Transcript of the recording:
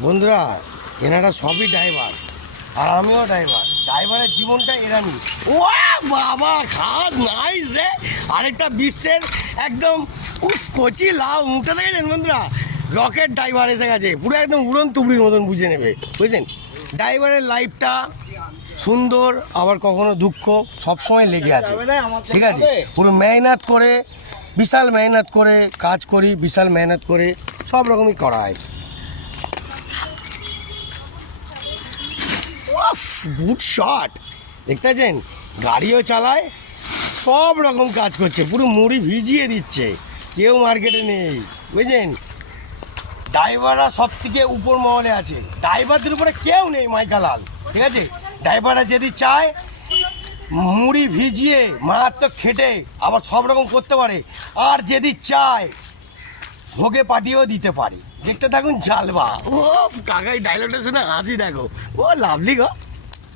বন্ধুরা এনারা সবই ড্রাইভার আর আমিও ড্রাইভারের জীবনটা এরামি। ও বাবা খাওয়া নাইস রে। আরেকটা বিশ্বের একদম কচি লাউ মুখটা দেখেছেন বন্ধুরা, রকেট ড্রাইভার এসে গেছে, পুরো একদম উড়ন তুবড়ির মতন বুঝে নেবে, বুঝলেন। ড্রাইভারের লাইফটা সুন্দর, আবার কখনো দুঃখ সবসময় লেগে আছে, ঠিক আছে। পুরো মেহনত করে, বিশাল মেহনত করে কাজ করি, বিশাল মেহনত করে সব রকমই করা হয়। গুড শট, দেখতে পাচ্ছেন, গাড়িও চালায়, সব রকম কাজ করছে, পুরো মুড়ি ভিজিয়ে দিচ্ছে, কেউ মার্কেটে নেই, বুঝলেন। ড্রাইভাররা সব থেকে উপর মহলে আছে, ড্রাইভারদের উপরে কেউ নেই মাইকালাল, ঠিক আছে। ড্রাইভাররা যদি চায় মুড়ি ভিজিয়ে মারাত্মক খেটে আবার সব রকম করতে পারে, আর যদি চায় ভোগে পাঠিয়েও দিতে পারে। দেখতে থাকুন জালবা। ও কাকাই ডায়লগটা শুনে হাসি দেখো, ও লাভলি গো।